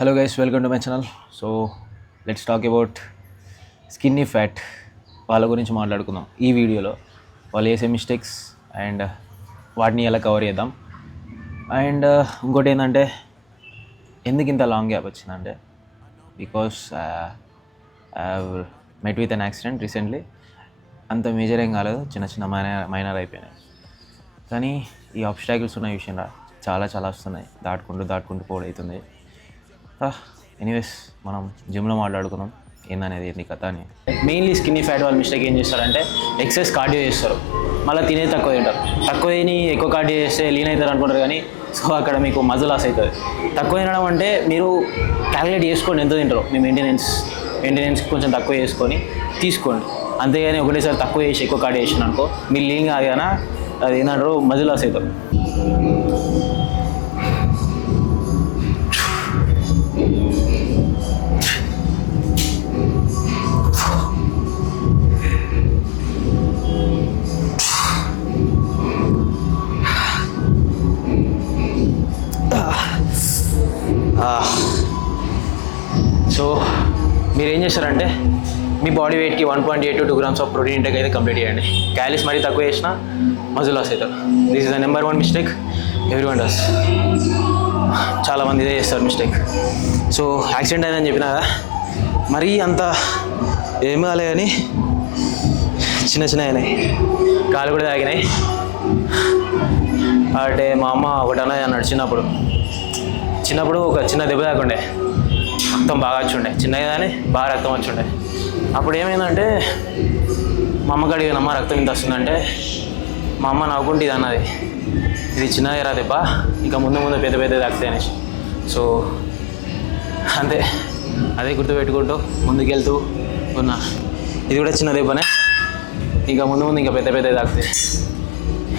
Hello guys, welcome to my channel. So let's talk about skinny fat. వాళ్ళ గురించి మాట్లాడుకుందాం ఈ వీడియోలో. వాళ్ళు చేసే మిస్టేక్స్ అండ్ వాటిని ఎలా కవర్ చేద్దాం. అండ్ ఇంకోటి ఏంటంటే, ఎందుకు ఇంత లాంగ్ గ్యాప్ వచ్చిందంటే, because I have met with an accident recently. అంత మేజర్ ఏం కాలేదు, చిన్న చిన్న మైనర్ అయిపోయినాయి. కానీ ఈ ఆబ్స్టాకిల్స్ ఉన్న విషయంలో చాలా వస్తున్నాయి, దాటుకుంటూ పోడవుతుంది. ఎనీవేస్, మనం జిమ్లో మాట్లాడుకున్నాం ఏంది కథ అని. మెయిన్లీ స్కిన్నీ ఫ్యాట్ వాళ్ళు మిస్టేక్ ఏం చేస్తారంటే, ఎక్సెస్ కార్డియో చేస్తారు, మళ్ళీ తినేది తక్కువ తింటారు. తక్కువ తిని ఎక్కువ కార్డియో చేస్తే లీన్ అవుతారు అనుకుంటారు, కానీ సో అక్కడ మీకు మజిల్ లాస్ అవుతుంది. తక్కువ తినడం అంటే మీరు క్యాలిక్యులేట్ చేసుకోండి ఎంత తింటారో. మీ మెయింటెనెన్స్ కొంచెం తక్కువ చేసుకొని తీసుకోండి, అంతేగాని ఒకటేసారి తక్కువ చేసి ఎక్కువ కార్డియో చేసిన అనుకో మీరు లీన్ కాదు, కానీ అది ఏంటంటారు మజిల్ లాస్ అవుతారు. సో మీరు ఏం చేస్తారంటే, మీ బాడీ వెయిట్కి 1.8 to 2 grams of protein intake అయితే కంప్లీట్ చేయండి. క్యాలరీస్ మరీ తక్కువ చేసినా మజిల్ లాస్ అవుతారు. This is the number 1 mistake everyone does. చాలామంది ఇదే చేస్తారు మిస్టేక్. సో యాక్సిడెంట్ అయిందని చెప్పినా కదా, మరీ అంత ఏం కాలే, కానీ చిన్న అయినాయి, కాలు కూడా తాగినాయి. అంటే మా అమ్మ ఒకటన్నా చిన్నప్పుడు ఒక చిన్న దెబ్బ తాకుండే, రక్తం బాగా వచ్చుండే, చిన్నగా కానీ బాగా రక్తం వచ్చుండే. అప్పుడు ఏమైందంటే, మా అమ్మకి అడిగినమ్మ రక్తం ఇంత వస్తుందంటే, మా అమ్మ నవ్వుకుంటే ఇది అన్నది, ఇది చిన్నగా రా దెబ్బ, ఇంకా ముందు పెద్ద తాకుతాయి అనేసి. సో అంతే, అదే గుర్తుపెట్టుకుంటూ ముందుకెళ్తూ ఉన్నా. ఇది కూడా చిన్న దెబ్బనే, ఇంకా ముందు ఇంకా పెద్ద తాకుతాయి.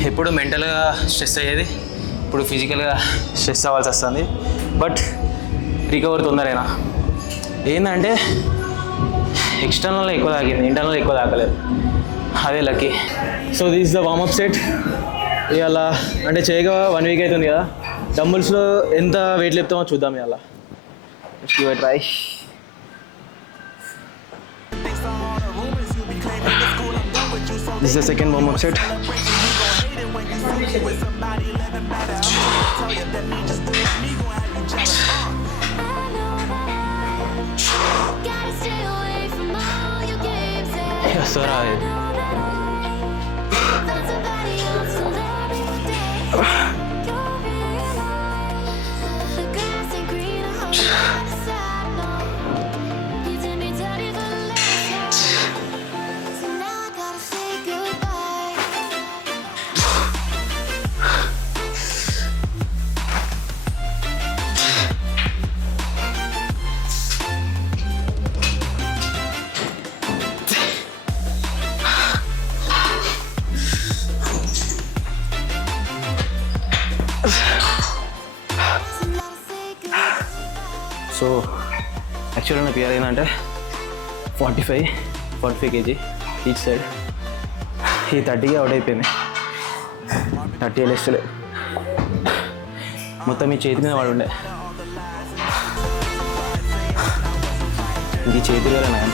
ఎప్పుడు మెంటల్గా స్ట్రెస్ అయ్యేది, ఇప్పుడు ఫిజికల్గా స్ట్రెస్ అవ్వాల్సి వస్తుంది. బట్ రికవర్ తొందరైనా. ఏంటంటే ఎక్స్టర్నల్లో ఎక్కువ తాకింది, ఇంటర్నల్ ఎక్కువ తాకలేదు, అదే lucky. So this is the warmup set. ఇవాళ అంటే చేయగా 1 week అవుతుంది కదా, డంబుల్స్లో ఎంత వెయిట్ లేపుతామో చూద్దాం ఇవాళ. Give it try. This is the second warmup set. So యాక్చువల్గా నా పిఆర్ ఏంటంటే 45 kg ఈచ్ సైడ్. ఈ 30కి అవుట్ అయిపోయింది, 30 వెళ్ళేస్తలే. మొత్తం ఈ చేతి మీద వాడు ఉండే, ఈ చేతి వేరే నయం.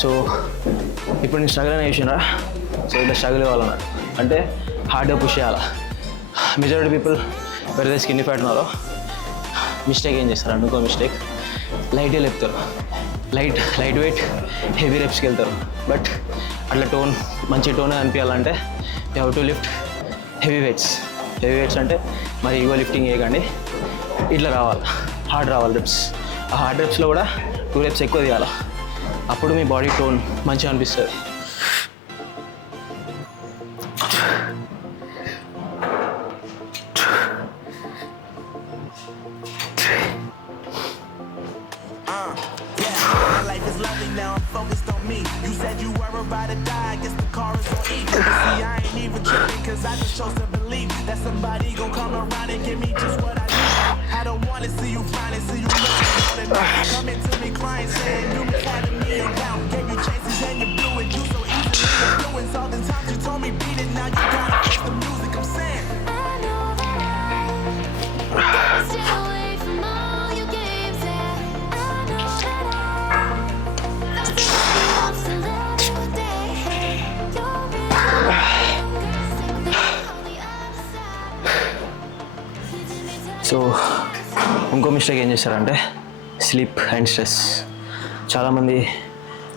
సో ఇప్పుడు నేను స్ట్రగుల్ అనే విషయంరా. సో ఇట్లా స్ట్రగుల్ కావాలన్నాడు అంటే హార్డ్గా పుష్ చేయాలా. మెజారిటీ పీపుల్ ఎవరైతే స్కిన్నీ ఫ్యాట్ ఉన్నారో మిస్టేక్ ఏం చేస్తారు, అనుకో మిస్టేక్, లైట్గా లేపుతారు, లైట్ వెయిట్ హెవీ రెప్స్కి వెళ్తారు. బట్ అట్లా మంచి టోన్ అనిపించాలంటే you have to lift heavy weights అంటే మరి ఈగో లిఫ్టింగ్ చేయకండి, ఇట్లా రావాలి, హార్డ్ రావాలి రెప్స్. ఆ హార్డ్ రెప్స్లో కూడా 2 రెప్స్ ఎక్కువ తీయాలి, అప్పుడు మీ బాడీ టోన్ మంచిగా అనిపిస్తుంది. Now I'm focused on me. You said you were about to die, I guess the car is on E. See, I ain't even tripping, cause I just chose to believe that somebody gon' come around and give me just what I need. I don't wanna see you finally, see you looking out and coming to me crying, saying you been having me around. Gave you chances and you blew it, you so easily influenced. All the times you told me beat it, now you gotta face the music I'm saying. I know that I stay away from all your games, yeah. I know that so ఇంకో మిస్టేక్ ఏం చేస్తారంటే sleep and stress. చాలామంది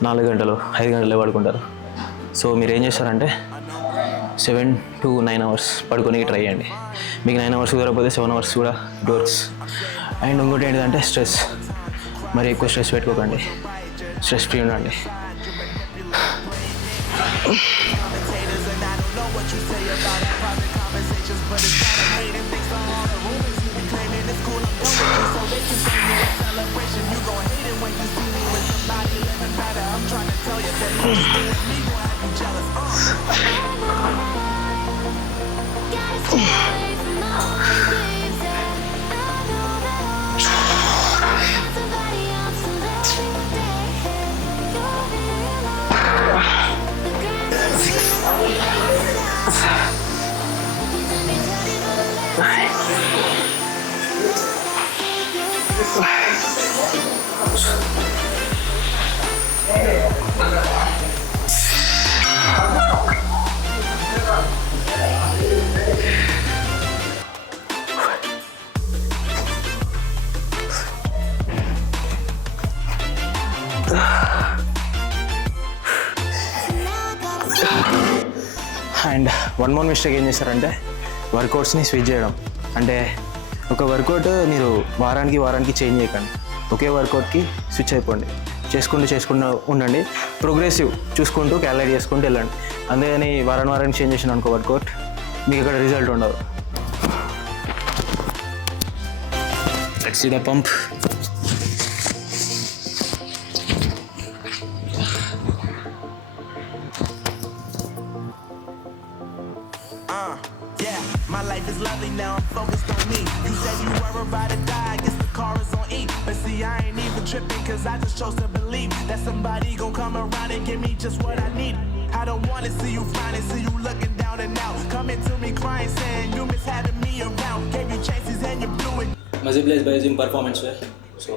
4 గంటలు 5 గంటలే పడుకుంటారు. సో మీరు ఏం చేస్తారంటే 7 to 9 అవర్స్ పడుకోనికి ట్రై చేయండి. మీకు 9 అవర్స్ కుదరకపోతే 7 అవర్స్ కూడా ఇట్ వర్క్స్. అండ్ ఇంకోటి ఏంటంటే స్ట్రెస్, మరి ఎక్కువ స్ట్రెస్ పెట్టుకోకండి, స్ట్రెస్ ఫ్రీ ఉండండి. అండ్ వన్ మోర్ మిస్టేక్ ఏం చేస్తారంటే వర్కౌట్స్ని స్విచ్ చేయడం. అంటే ఒక వర్కౌట్ మీరు వారానికి చేంజ్ చేయకండి, ఒకే వర్కౌట్కి స్విచ్ అయిపోండి, చేసుకుంటూ ఉండండి. ప్రోగ్రెసివ్ చూసుకుంటూ క్యాలిక్యులేట్ చేసుకుంటూ వెళ్ళండి. అంతేగాని వారానికి చేంజ్ చేసిన అనుకో వర్కౌట్, మీకు ఇక్కడ రిజల్ట్ ఉండదు. Let's see the pump. Yeah, my life is lovely now, I'm focused on me. You said you were about to die, I guess the car is on E. But see, I ain't even tripping, cause I just chose to believe that somebody gon' come around and give me just what I need. I don't wanna see you finally, see you looking down and out, coming to me crying, saying you miss having me around. Gave you chances and you blew it. Mazibla is by using performance wear. So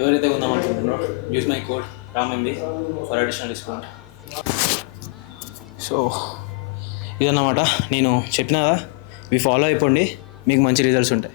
ఎవరైతే కొందామనుకుంటున్నారో use my code RAMMB for additional discount. So ఇదన్నమాట నేను చెప్పినదా, ఇవి ఫాలో అయిపోండి, మీకు మంచి రిజల్ట్స్ ఉంటాయి.